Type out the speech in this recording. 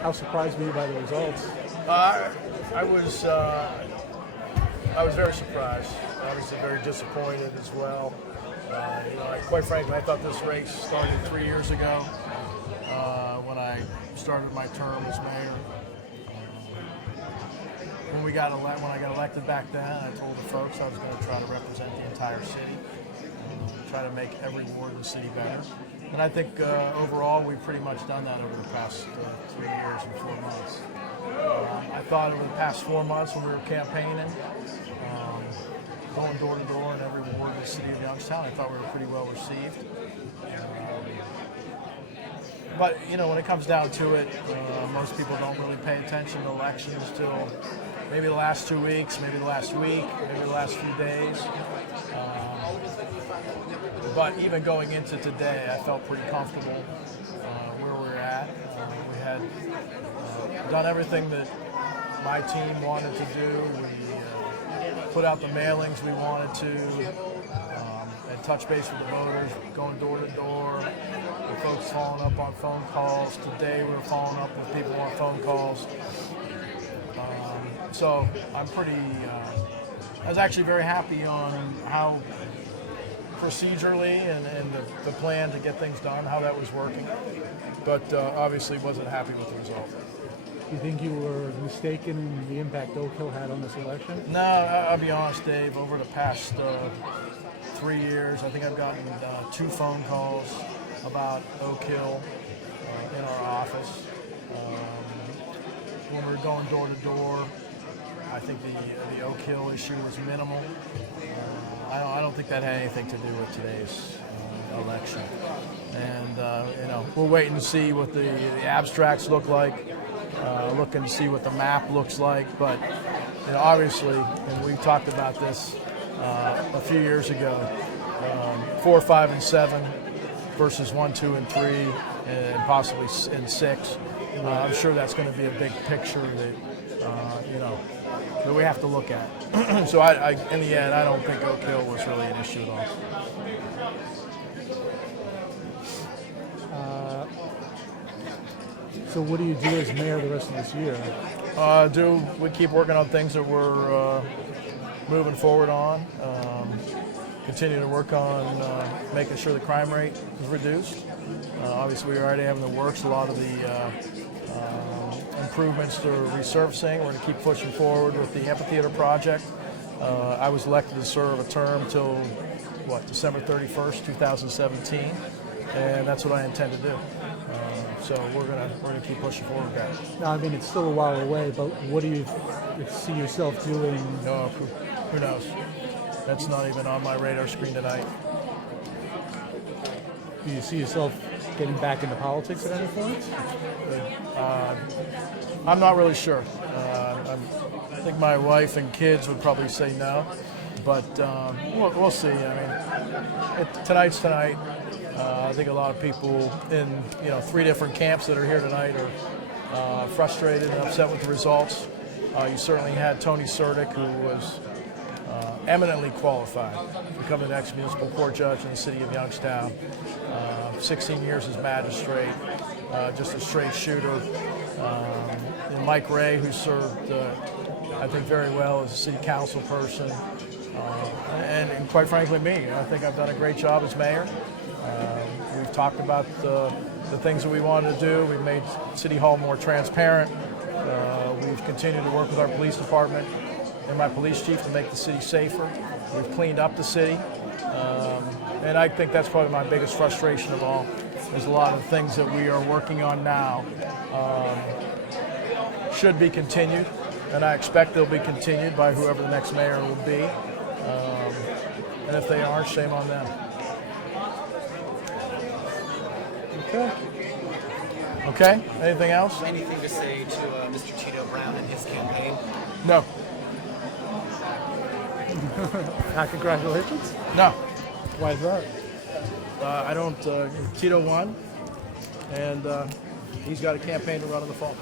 How surprised were you by the results? I was very surprised. Obviously, very disappointed as well. Quite frankly, I thought this race started 3 years ago when I started my term as mayor. When I got elected back then, I told the folks I was going to try to represent the entire city, try to make every ward of the city better. And I think overall we've pretty much done that over the past 3 years and 4 months. I thought over the past 4 months when we were campaigning, going door to door in every ward of the city of Youngstown, I thought we were pretty well received. But when it comes down to it, most people don't really pay attention to elections till maybe the last 2 weeks, maybe the last week, maybe the last few days. But even going into today, I felt pretty comfortable where we were at. We had done everything that my team wanted to do. We put out the mailings we wanted to, and touch base with the voters, going door to door, with folks following up on phone calls. Today we were following up with people on phone calls. So I was actually very happy on how procedurally and the plan to get things done, how that was working. But obviously wasn't happy with the result. Do you think you were mistaken in the impact Oak Hill had on this election? No, I'll be honest, Dave. Over the past 3 years, I think I've gotten 2 phone calls about Oak Hill in our office. When we were going door to door, I think the Oak Hill issue was minimal. I don't think that had anything to do with today's election. And we're waiting to see what the abstracts look like, looking to see what the map looks like. But obviously, and we talked about this a few years ago, 4, 5, and 7 versus 1, 2, and 3, and possibly in 6. I'm sure that's going to be a big picture that that we have to look at. So in the end, I don't think Oak Hill was really an issue at all. So what do you do as mayor the rest of this year? We keep working on things that we're moving forward on. Continue to work on making sure the crime rate is reduced. Obviously, we already have in the works a lot of the improvements to resurfacing. We're going to keep pushing forward with the amphitheater project. I was elected to serve a term till December 31st, 2017, and that's what I intend to do. So we're gonna keep pushing forward with that. Now, I mean, it's still a while away, but what do you see yourself doing? No, who knows? That's not even on my radar screen tonight. Do you see yourself getting back into politics at any point? I'm not really sure. I think my wife and kids would probably say no, but we'll see. I mean, tonight's tonight. I think a lot of people in 3 different camps that are here tonight are frustrated and upset with the results. You certainly had Tony Surdick, who was eminently qualified to become the next municipal court judge in the city of Youngstown. 16 years as magistrate, just a straight shooter. And Mike Ray, who served, I think, very well as a city council person. And quite frankly, me. I think I've done a great job as mayor. We've talked about the things that we wanted to do. We've made City Hall more transparent. We've continued to work with our police department and my police chief to make the city safer. We've cleaned up the city. And I think that's probably my biggest frustration of all. There's a lot of things that we are working on now should be continued, and I expect they'll be continued by whoever the next mayor will be. And if they aren't, shame on them. Okay. Okay, anything else? Anything to say to Mr. Tito Brown and his campaign? No. Congratulations. No. Why is that? I don't. Tito won, and he's got a campaign to run in the fall.